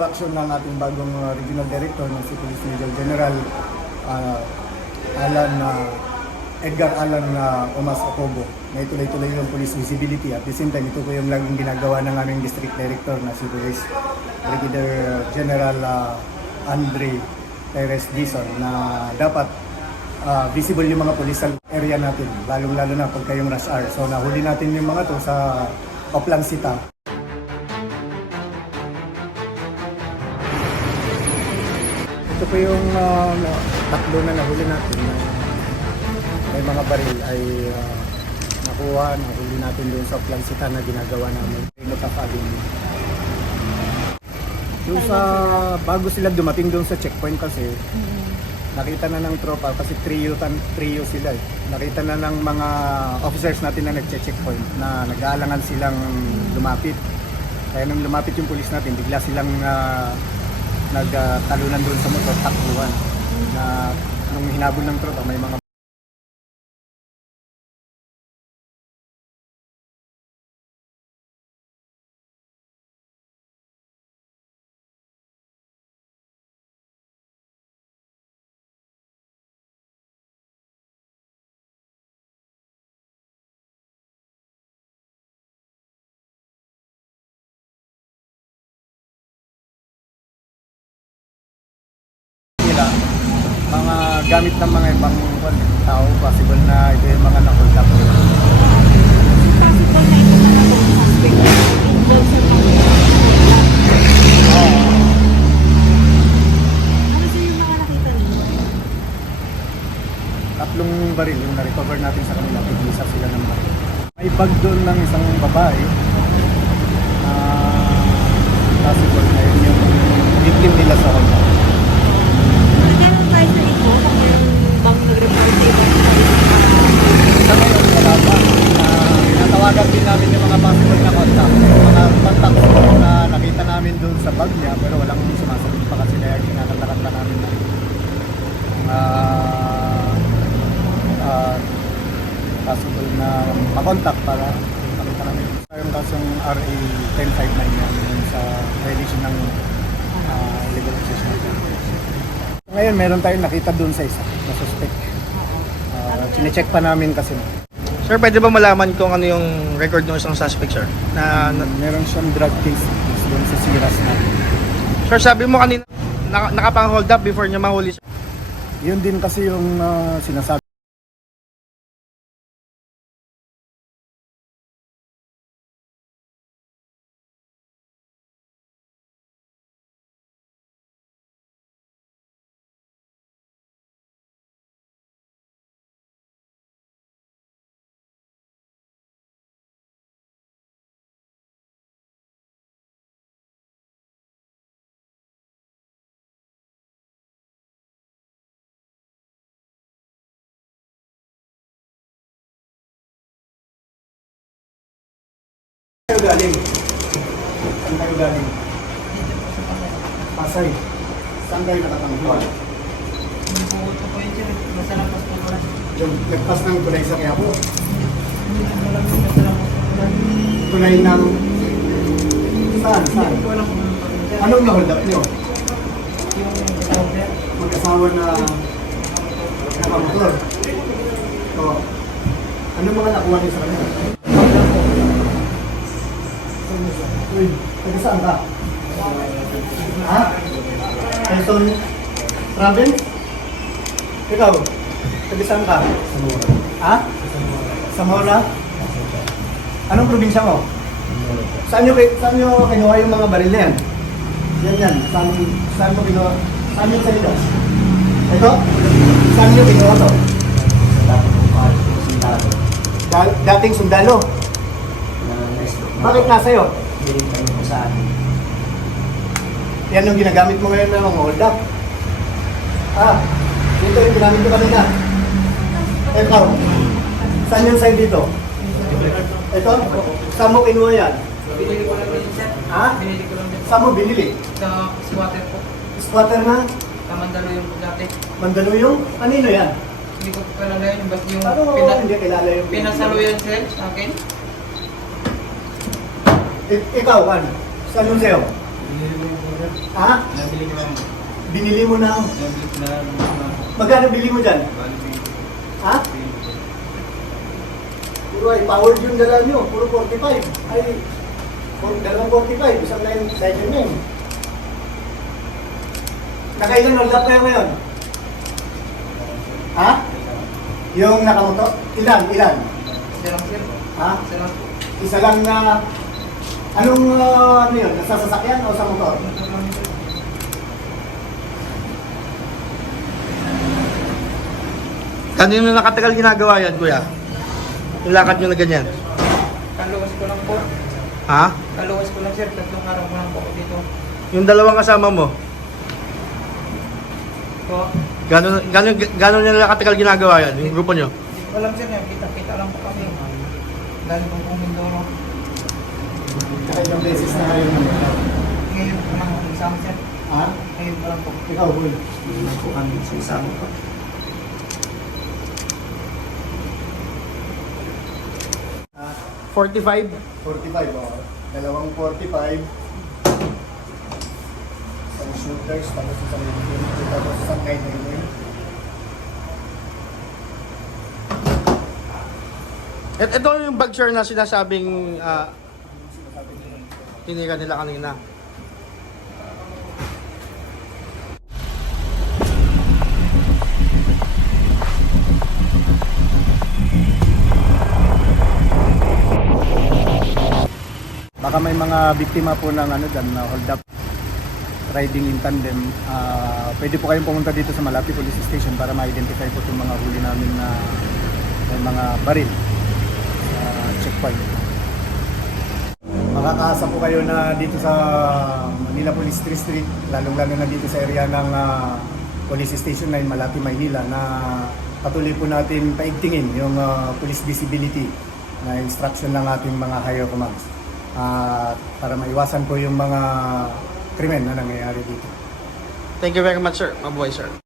instruction ng ating bagong regional director ng si Police Major General Edgar Alan Omas Ocobo na ituloy-tuloy yung police visibility. At the same time, ito po yung laging ginagawa ng aming district director na si Police Brigadier General Andre Perez Dizon na dapat visible yung mga police area natin, lalong-lalo na pagka yung rush hour. So nahuli natin yung mga to sa Oplan Sita. Ito po yung tatlo na nahuli natin. May mga baril ay nakuha, nahuli natin doon sa Oplan Sita na ginagawa namin. Doon sa, bago sila dumating doon sa checkpoint kasi, nakita na ng tropa kasi trio sila eh. Nakita na ng mga officers natin na nagche-checkpoint na nag-aalangan silang lumapit. Kaya nung lumapit yung pulis natin, bigla silang nagtalunan doon sa motor, takbuhan. Na nung hinabol ng tropa, may mga gamit ng mga ibang tao, possible na ito yung mga na-hold up. Tatlong baril yung na-recover natin sa kanila, tig-isa sila ng baril. May bag doon ng isang babae, possible na yun yung victim nila sa hold up. Sa ngayon, wala pa. Tinatawagan din namin yung mga possible na contact. Mga contact na nakita namin doon sa bag niya, pero walang sumasagot pa kasi kaya kinakanta-kanta namin na possible na makontak para makita namin. Yung kasong RA 1059 namin sa violation ng illegal possession. Ngayon, meron tayong nakita doon sa isa na suspect. Chine-check pa namin kasi. Sir, pwede ba malaman kung ano yung record ng isang suspect, sir? Meron siyang drug case doon sa Siras na. Sir, sabi mo kanina, nakapang-hold up before niya mahuli, sir. Yun din kasi yung sinasabi. Saan kayo galing? Pasay. Saan kayo nakatanggal? Yung nagpas ng tulay sa Quiapo. Tulay ng... Saan? Anong na-hold up nyo? Mag-asawa na nakamotor. So, anong mga nakuha niyo sa kanya? Uy, taga saan ka? Ha? Quezon Province? Ikaw? Taga saan ka? Zamora. Ha? Zamora? Anong probinsya mo? Saan nyo kinuha yung mga baril na yan? Yan. Saan mo kinuha? Saan nyo sa ito? Ito? Saan nyo kinuha to? Dating sundalo. Bakit nasa iyo? Yan yung ginagamit mo ngayon ng mga hold up. Dito yung ginamit ko kanina. Ikaw, saan yung sign dito? Ito? Saan mo kinuha yan? Binili ko lang din, sir. Ha? Binili ko lang din. Saan mo binili? Sa squatter po. Squatter na? Sa Mandaluyong po dati. Mandaluyong? Kanino yan? Hindi ko pa lang yun. Basta yung Ano hindi kilala yung pinasaluyan, sir, sa akin. Ikaw, kan? Saan yung sa'yo? Ha? Nabili ko lang. Binili mo na. Nabili ko na. Magkano bili mo dyan? Ha? Puro ay powered yung dala nyo. Puro 45. Ay, dalawang 45. Isang 9 second na yun. Nakailan hold up kayo ngayon? Ha? Yung nakamoto? Ilan? Isa lang sir. Ha? Isa lang po. Isa lang na... Anong ano yun? Nasa sasakyan o sa motor? Motor lang sir. Kanino nakatagal ginagawa yan, kuya? Yung lakad nyo na ganyan. Kaluwas ko lang po. Ha? Kaluwas ko lang sir. 3 araw ko lang po ako dito. Yung dalawang kasama mo, Po. gano'n nyo nakatagal ginagawa yan, yung grupo nyo? Hindi ko alam sir. Kita-kita lang po kami. Dahil po kong Mindoro. Tsaka ilang beses na kayo naman. Ngayon ko lang ako isama sir. Ha? Ngayon ko lang po. Ikaw, boy. Ngayon po kami sa isama po. Ah, 45? 45, oh. Dalawang 45. Isang shooters, tapos isang unit, tapos isang 9mm. Ito yung bag share na sinasabing tinira nila kanina. Baka may mga biktima po ng ano dyan, na hold up riding in tandem. Pwede po kayong pumunta dito sa Malapi Police Station para ma-identify po itong mga huli namin na may mga baril sa checkpoint. Makakaasa po kayo na dito sa Manila Police District, lalong-lalo na dito sa area ng Police Station 9, Malapi, Maynila, na patuloy po natin paigtingin yung police visibility na instruction ng ating mga higher commands. Para maiwasan po yung mga krimen na nangyayari dito. Thank you very much, sir. Mabuhay, sir.